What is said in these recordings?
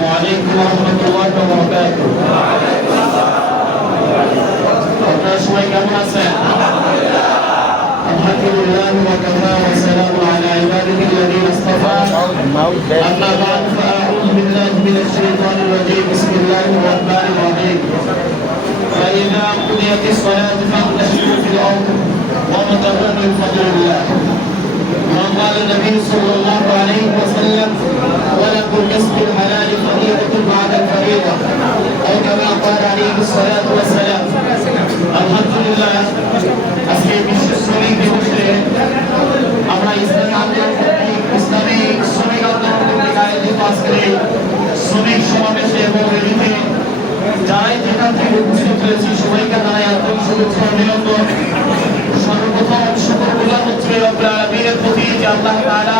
السلام عليكم ورحمة الله وبركاته. وعليكم السلام الحمد لله وكفى والسلام على عباده الذين اصطفى. أما بعد فأعوذ بالله من الشيطان الرجيم. بسم الله الرحمن الرحيم. فإذا قضيت الصلاة فانتشروا في الأرض وابتغوا من فضل الله وقال النبي صلى الله عليه وسلم؟ ولكم كسب الحلال بعد الفريضة أو كما قال عليه الصلاة والسلام الحمد لله আজকে বিশ্ব শ্রমিক দিবসে আমরা ইসলামী আন্দোলন কর্তৃক ইসলামী শ্রমিক আন্দোলন কর্তৃক আয়োজিত আজকের এই শ্রমিক সমাবেশে এবং রেলিতে যারাই যেখান থেকে উপস্থিত হয়েছি সবাইকে জানাই আন্তরিক শুভেচ্ছা ও অভিনন্দন সর্বপ্রথম শুকরগুজার হচ্ছে রব্বুল আলামিনের প্রতি যে আল্লাহ তাআলা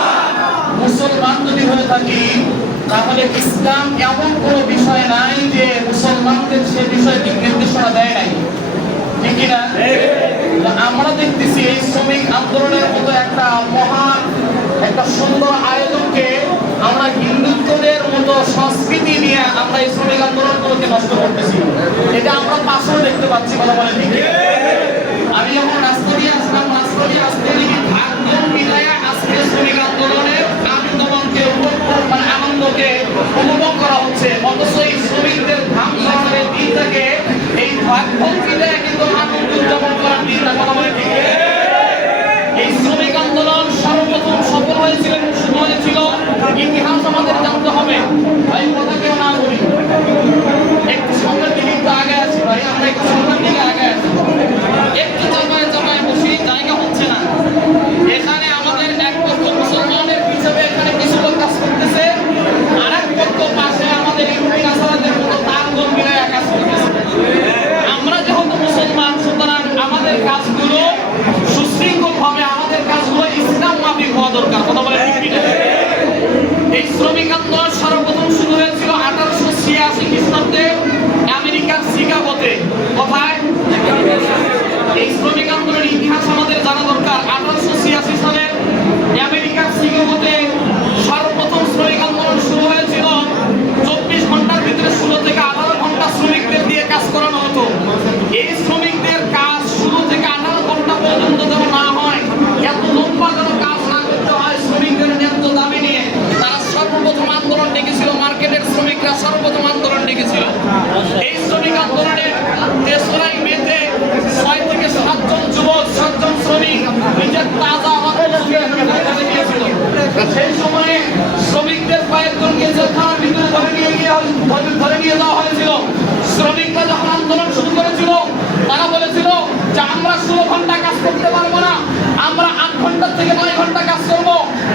যদি হয়ে থাকি, তাহলে ইসলাম এমন কোন বিষয় নাই যে মুসলমানদের সে বিষয়ে দিক নির্দেশনা দেয় নাই। ঠিক কিনা? আমরা দেখতেছি এই শ্রমিক আন্দোলনের মতো একটা মহান, একটা সুন্দর আয়োজনকে আমরা হিন্দুত্বদের মতো সংস্কৃতি নিয়ে আমরা এই শ্রমিক আন্দোলন আন্দোলনগুলোকে নষ্ট করতেছি। এটা আমরা পাশেও দেখতে পাচ্ছি কথা বলে ঠিক আমি যখন রাস্তা দিয়ে আসলাম রাস্তা দিয়ে আসতে দেখি ভাগ্যম মিলায়া আজকে শ্রমিক আন্দোলনের আন্দোলনকে উপভোগ মানে আনন্দকে উপভোগ করা হচ্ছে অথচ এই শ্রমিকদের ঘাম ঝরানোর দিনটাকে এই ভাগ্যম মিলায়া কিন্তু আনন্দ উদযাপন করার দিনটা কথা বলে ঠিক এই শ্রমিক আন্দোলন সর্বপ্রথম সফল হয়েছিল শুরু হয়েছিল ইতিহাস আমাদের জানতে হবে ভাই কথা কেউ না বলি একটু সামনের দিকে একটু আগে আছি ভাই আমরা একটু সামনের দিকে আগে আছি একটু জায়গায় জায়গায় বসি জায়গা হচ্ছে না এখানে আমাদের এক পক্ষ মুসলমানের হিসেবে এখানে কিছু লোক কাজ করতেছে আর এক পক্ষ পাশে আমাদের ইহুদি নাসারাদের মতো তার গম্ভীরা কাজ করতেছে আমরা যেহেতু মুসলমান সুতরাং আমাদের কাজগুলো সুশৃঙ্খল ভাবে আমাদের কাজগুলো ইসলাম মাফিক হওয়া দরকার কথা বলে ঠিক কিনা? এই শ্রমিক আন্দোলন সর্বপ্রথম শুরু হয়েছিল আঠারোশো ছিয়াশি খ্রিস্টাব্দে আমেরিকার শিকাগোতে শ্রমিক আন্দোলনের ইতিহাস আমাদের জানা দরকার। আঠারোশো ছিয়াশি সালে আমেরিকার শিকাগোতে সর্বপ্রথম শ্রমিক আন্দোলন শুরু হয়েছিল। চব্বিশ ঘণ্টার ভিতরে ষোলো থেকে আঠারো ঘণ্টা শ্রমিকদের দিয়ে কাজ করানো হতো। এই শ্রমিকদের কাজ শুরু থেকে আঠারো ঘণ্টা পর্যন্ত যেন না হয় এত লম্বা যেন কাজ না করতে হয় শ্রমিকদের ন্যায্য দাবি নিয়ে তারা সর্বপ্রথম আন্দোলন ডেকেছিল মার্কেটের শ্রমিকরা সর্বপ্রথম আন্দোলন ডেকেছিল এই শ্রমিক আন্দোলনের তেসরাই মেতে ছয় থেকে সাতজন যুবক সাতজন শ্রমিক নিজের তাজা অর্থ দিয়েছিল সেই সময়ে শ্রমিকদের কয়েকজনকে জেলখানার ভিতরে ধরে নিয়ে গিয়ে ধরে নিয়ে যাওয়া হয়েছিল শ্রমিকরা যখন আন্দোলন শুরু করেছিল তারা বলেছিল যে আমরা ষোলো ঘণ্টা কাজ করতে পারব না আমরা আট ঘণ্টা থেকে নয় ঘণ্টা কাজ করব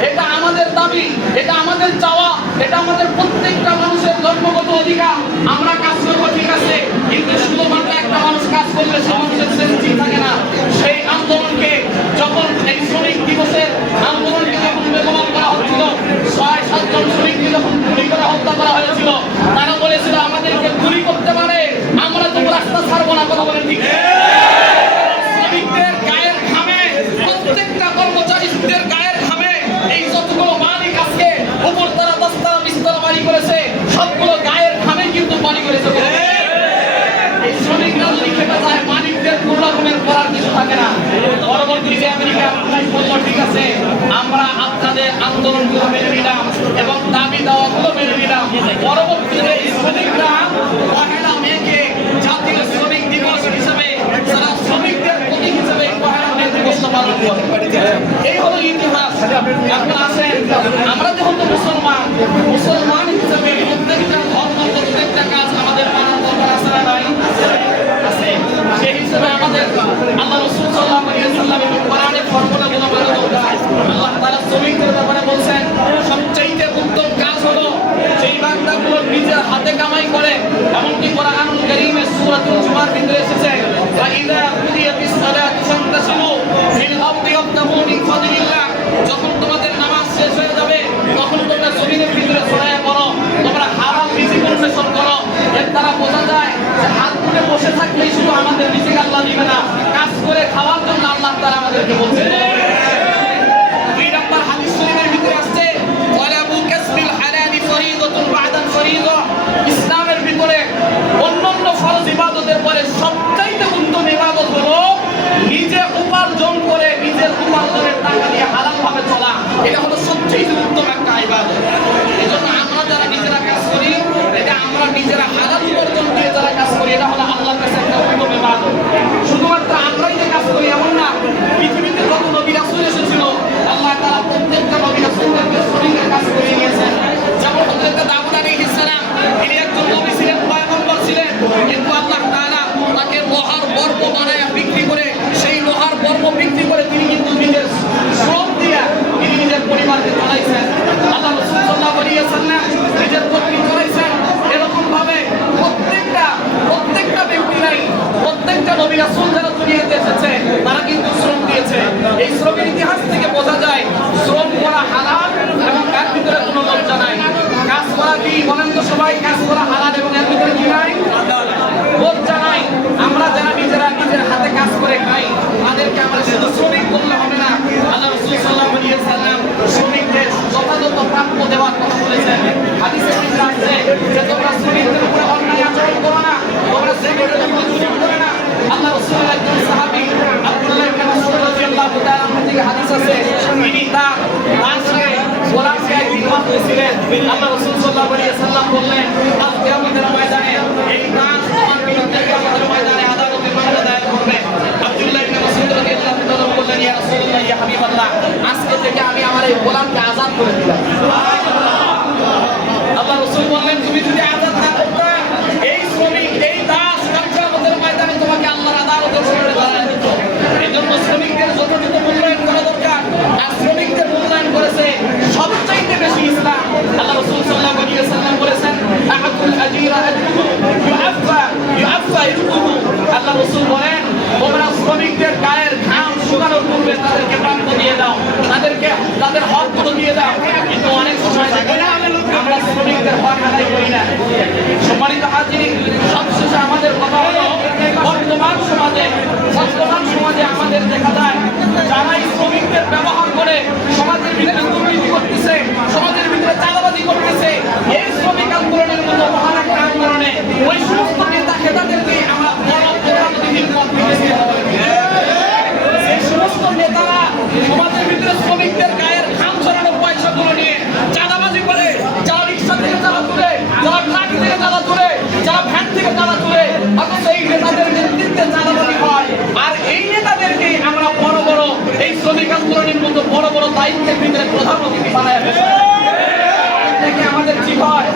এটা আমাদের দাবি এটা আমাদের চাওয়া এটা আমাদের প্রত্যেকটা মানুষের জন্মগত অধিকার আমরা কাজ করব ঠিক আছে কিন্তু ষোলো ঘণ্টা একটা মানুষ কাজ করলে সে মানুষের সেন্সিটিভ থাকে না সেই আন্দোলনকে যখন এই শ্রমিক দিবসের আন্দোলনকে যখন বেগমান করা হচ্ছিল ছয় সাতজন শ্রমিককে যখন গুলি করে হত্যা করা হয়েছিল তারা বলেছিল আমাদেরকে গুলি করতে পারে আমরা তো রাস্তা ছাড়বো না কথা বলেন ঠিক শ্রমিকদের গায়ের ঘামে প্রত্যেকটা কর্মচারীদের গায়ের ঘামে এই যতগুলো মালিক আজকে উপর তারা দশতলা বিশতলা বাড়ি করেছে সবগুলো গায়ের ঘামে কিন্তু বাড়ি করেছে এই শ্রমিকরা যদি খেতে যায় রকমের করার কিছু থাকে না। পরবর্তী যে আমেরিকা বলল ঠিক আছে, আমরা আপনাদের আন্দোলনগুলো মেনে নিলাম এবং দাবি দাওয়াগুলো মেনে নিলাম। পরবর্তীতে শ্রমিকরা পহেলা মেয়েকে জাতীয় শ্রমিক দিবস হিসেবে সারা শ্রমিকদের প্রতীক হিসেবে পহেলা মে দিবসটা পালন করে। এই হলো ইতিহাস। এখন আসেন আমরা যেহেতু মুসলমান মুসলমান হিসেবে প্রত্যেকটা ধর্ম প্রত্যেকটা কাজ আমাদের মানার দরকার আছে না নাই আছে সেই হিসেবে আমাদের আল্লাহ রসুল সাল্লাল্লাহু আলাইহি ওয়াসাল্লাম এবং কোরআনের ফর্মুলাগুলো মানা দরকার আল্লাহ তাআলা শ্রমিকদের ব্যাপারে বলছেন, সবচাইতে উত্তম কাজ হলো যেই বান্দাগুলো নিজের হাতে কামাই করে, এমনকি কোরআন করিমে সূরাতুল জুমার ভিতরে এসেছে, ফাইদা যখন তোমাদের নামাজ শেষ হয়ে যাবে, তখন তোমরা জমিনের ভিতরে ছড়ায় পড়ো, তোমরা হারাম এর দ্বারা বোঝা যায় হাত ধরে বসে থাকলে থেকে হাদিস আছে তিনি তার দাসকে গোলামকে একদিন করেছিলেন। আল্লাহ রসুল সাল্লাহ আলিয়া সাল্লাম বললেন, আজ কিয়ামতের ময়দানে এই দাস তোমার বিরুদ্ধে কিয়ামতের ময়দানে আদালতের মামলা দায়ের করবে। আব্দুল্লাহ বললেন আজকে থেকে আমি আমার এই গোলামকে আজাদ করে দিলাম আল্লাহ রাসূল বললেন তুমি যদি আজাদ না করতে এই শ্রমিক এই দাস কাল কিয়ামতের ময়দানে তোমাকে আল্লাহর আদালতের সামনে দাঁড়ায় দিত এজন্য শ্রমিকদের যথাযথ মূল্যায়ন করা দরকার আর শ্রমিকদের মূল্যায়ন করেছে সবচাইতে বেশি ইসলাম আল্লাহ রাসূল সাল্লাল্লাহু আলাইহি ওয়াসাল্লাম বলেছেন আহাকুল আজিরা আজরুহু ইউআফা ইউআফা ইরুহু আল্লাহ রাসূল বলেন তোমরা শ্রমিকদের গায়ের ঘাম শুকানোর পূর্বে তাদেরকে প্রাপ্য দিয়ে দাও তাদেরকে তাদের হকগুলো দিয়ে দাও কিন্তু অনেক সময় দেখে না আমরা শ্রমিকদের হক আদায় করি না সম্মানিত হাজির, সবশেষে আমাদের কথা হলো, বর্তমান সমাজে বর্তমান সমাজে আমাদের দেখা যায়, যারা শ্রমিকদের ব্যবহার করে সমাজের ভিতরে দুর্নীতি করতেছে, সমাজের ভিতরে চাঁদাবাজি করতেছে, এই শ্রমিক আন্দোলনের মতো মহান একটা আন্দোলনে ওই সমস্ত নেতা খেতাদেরকে আমরা বড় প্রধানমন্ত্রীর সেই সমস্ত নেতারা সমাজের ভিতরে শ্রমিকদের গায়ের ঘাম ছড়ানো পয়সাগুলো নিয়ে চাঁদাবাজি করে যারা রিক্সা থেকে চাঁদা তুলে যারা ট্রাক থেকে চাঁদা তুলে যারা ভ্যান থেকে চাঁদা তুলে অথচ এই নেতাদের নেতৃত্বে চাঁদাবাজি হয় আর এই নেতাদেরকে আমরা বড় বড় এই শ্রমিক মতো বড় বড় দায়িত্বের ভিতরে প্রধান অতিথি বানায় থেকে আমাদের হয়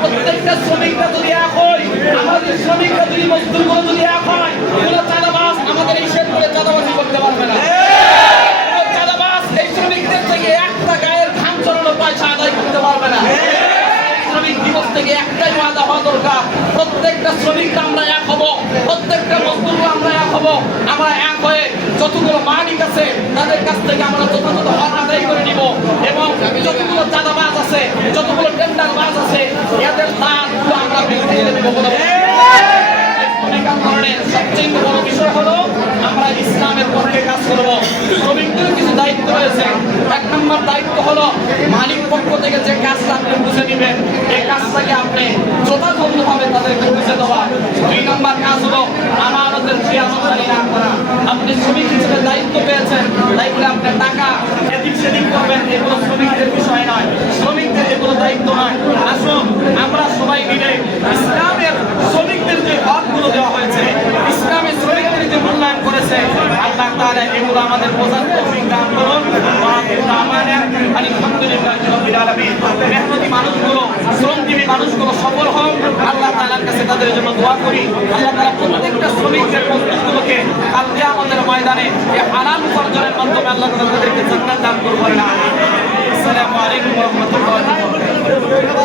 প্রত্যেকটা শ্রমিকরা যদি এক হয় আমাদের শ্রমিকরা যদি মজদুরগুলো যদি এক হয়, কোনো চাঁদাবাজ আমাদের এই শেরপুরে চাঁদাবাসি করতে পারবে না। চাঁদাবাস এই শ্রমিকদের থেকে একটা গায়ের ঘাম চড়ানো পয়সা আদায় করতে পারবে না। থেকে একটাই ওয়াদা হওয়া দরকার, প্রত্যেকটা শ্রমিকরা আমরা এক হব, প্রত্যেকটা মজদুররা আমরা এক হব। আমরা এক হয়ে যতগুলো মালিক আছে, তাদের কাছ থেকে আমরা যথাযথ হক আদায় করে নিব এবং যতগুলো চাঁদাবাজ আছে, যতগুলো টেন্ডার মাছ আছে, এদের দাঁতগুলো আমরা বৃদ্ধি দেবো বলে শ্রমিক আন্দোলনের সবচেয়ে বড় বিষয় হলো আমরা ইসলামের পক্ষে কাজ করব শ্রমিকদের কিছু দায়িত্ব রয়েছে এক নম্বর দায়িত্ব হলো মালিক পক্ষ থেকে যে কাজটা আপনি বুঝে নেবেন এই কাজটাকে আপনি যথাযথভাবে তাদেরকে বুঝে দেওয়া দুই নম্বর কাজ হলো আমানতের খেয়ালদারি না করা আপনি শ্রমিক হিসেবে দায়িত্ব পেয়েছেন তাই বলে আপনি টাকা। এদিক সেদিক করবেন, এগুলো শ্রমিকদের বিষয় নয়। শ্রমিকদের এগুলো দায়িত্ব নয়। আসুন, আমরা সবাই মিলে ইসলামের শ্রমিকদের যে হকগুলো দেওয়া হয়েছে, ইসলামের শ্রমিকদের যে মূল্যায়ন করেছে, আল্লাহ তাআলা এগুলো আমাদের বোঝার তৌফিক দান করুন। মেহনতি মানুষগুলো শ্রমজীবী মানুষগুলো সফল হোক, আল্লাহ তালার কাছে তাদের জন্য দোয়া করি। আল্লাহ তালা প্রত্যেকটা শ্রমিকদের মজদুরগুলোকে কালকে আমাদের ময়দানে আরাম উপার্জনের মাধ্যমে আল্লাহ তালা তাদেরকে জান্নাত দান করবেন আসসালামু আলাইকুম রাহমাতুল্লাহি